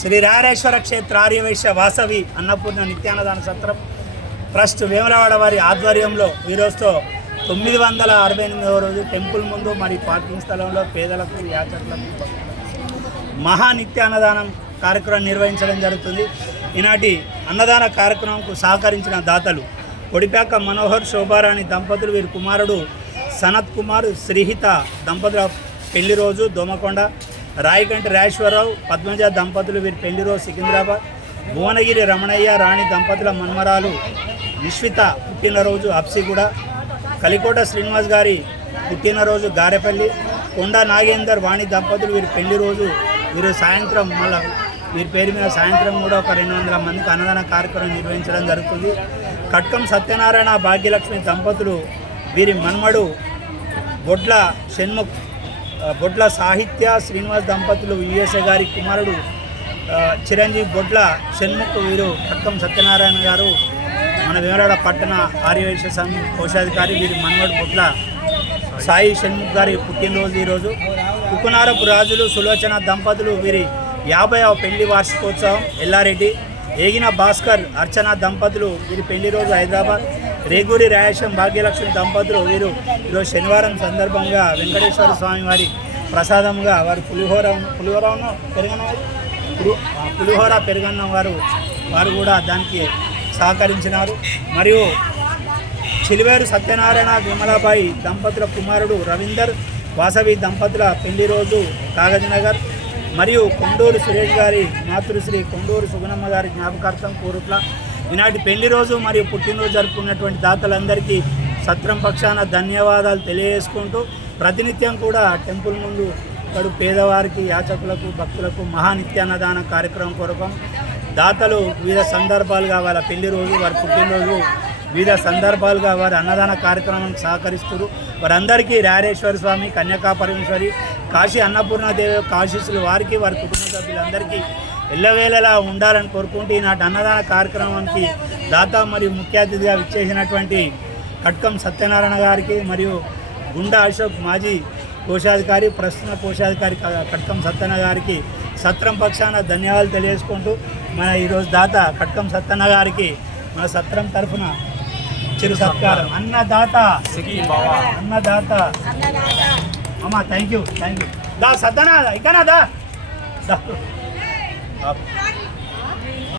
శ్రీ రాయరేశ్వర క్షేత్ర ఆర్యవైశ్య వాసవి అన్నపూర్ణ నిత్యాన్నదాన సత్రం ట్రస్ట్ వేములవాడ వారి ఆధ్వర్యంలో ఈరోజుతో 968వ రోజు టెంపుల్ ముందు మరి పార్కింగ్ స్థలంలో పేదలకు యాచకులకు మహా నిత్యాన్నదానం కార్యక్రమం నిర్వహించడం జరుగుతుంది. ఈనాటి అన్నదాన కార్యక్రమంకు సహకరించిన దాతలు కొడిపాక మనోహర్ శోభారాణి దంపతులు, వీరి కుమారుడు సనత్ కుమార్ శ్రీహిత దంపతుల పెళ్లి రోజు దోమకొండ, రాయకంటి రాజేశ్వరరావు పద్మజ దంపతులు వీరి పెళ్లి రోజు సికింద్రాబాద్, భువనగిరి రమణయ్య రాణి దంపతుల మన్మరాలు విశ్విత పుట్టినరోజు అప్సిగూడ, కలికోట శ్రీనివాస్ గారి పుట్టినరోజు గారెపల్లి, కొండ నాగేందర్ వాణి దంపతులు వీరి పెళ్లి రోజు. వీరు సాయంత్రం మళ్ళీ వీరి పేరు మీద సాయంత్రం కూడా ఒక 200 మందికి అన్నదాన కార్యక్రమం నిర్వహించడం జరుగుతుంది. కట్కం సత్యనారాయణ భాగ్యలక్ష్మి దంపతులు వీరి మన్మడు బొడ్ల షణ్ముఖ్, బొడ్ల సాహిత్య శ్రీనివాస్ దంపతులు యుఎస్ఏ గారి కుమారుడు చిరంజీవి బొడ్ల షణ్ముఖ్, వీరు కట్కం సత్యనారాయణ గారు మన వేమరాడ పట్టణ ఆర్యవైశ్య సంఘం కోశాధికారి, వీరి మన్మడు బొడ్ల సాయి షణ్ముఖ్ గారి పుట్టినరోజు ఈరోజు. కుకునారపు రాజులు సులోచన దంపతులు వీరి 50వ పెళ్లి వార్షికోత్సవం ఎల్లారెడ్డి, ఏగిన భాస్కర్ అర్చన దంపతులు వీరి పెళ్లి రోజు హైదరాబాద్, రేగూరి రాయేశం భాగ్యలక్ష్మి దంపతులు వీరు ఈరోజు శనివారం సందర్భంగా వెంకటేశ్వర స్వామి వారి ప్రసాదంగా వారు పులిహోర పెరుగన్నం వారు కూడా దానికి సహకరించినారు. మరియు చిలివేరు సత్యనారాయణ విమలాబాయి దంపతుల కుమారుడు రవీందర్ వాసవి దంపతుల పెళ్లి రోజు కాగజ్నగర్, మరియు కొండూరు సురేష్ గారి మాతృశ్రీ కొండూరు సుగుణమ్మ గారి జ్ఞాపకార్థం కోరుట్ల. ఈనాటి పెళ్లి రోజు మరియు పుట్టినరోజు జరుపుకున్నటువంటి దాతలందరికీ సత్రం పక్షాన ధన్యవాదాలు తెలియజేసుకుంటూ, ప్రతినిత్యం కూడా టెంపుల్ ముందు ఇక్కడ పేదవారికి యాచకులకు భక్తులకు మహానిత్యాన్నదాన కార్యక్రమం కొరకు దాతలు వివిధ సందర్భాలుగా వాళ్ళ పెళ్లి రోజు వారి పుట్టినరోజు వివిధ సందర్భాలుగా వారి అన్నదాన కార్యక్రమానికి సహకరిస్తారు. వారందరికీ రాయరేశ్వర స్వామి, కన్యకా పరమేశ్వరి, కాశీ అన్నపూర్ణదేవి ఆశీస్సులు వారికి వారి కుటుంబ సభ్యులందరికీ ఎల్లవేళలా ఉండాలని కోరుకుంటూ ఈనాటి అన్నదాన కార్యక్రమానికి దాత మరియు ముఖ్య అతిథిగా విచ్చేసినటువంటి కట్కం సత్యనారాయణ గారికి మరియు గుండా అశోక్ మాజీ కోశాధికారి, ప్రస్తుత కోశాధికారి కట్కం సత్యనారాయణ గారికి సత్రం పక్షాన ధన్యవాదాలు తెలియజేసుకుంటూ, మన ఈరోజు దాత కట్కం సత్యనారాయణ గారికి మన సత్రం తరఫున చిరు సత్కారం. అన్నదాత అమ్మ, థ్యాంక్ యూ దా సత్యనా ఇకనా దా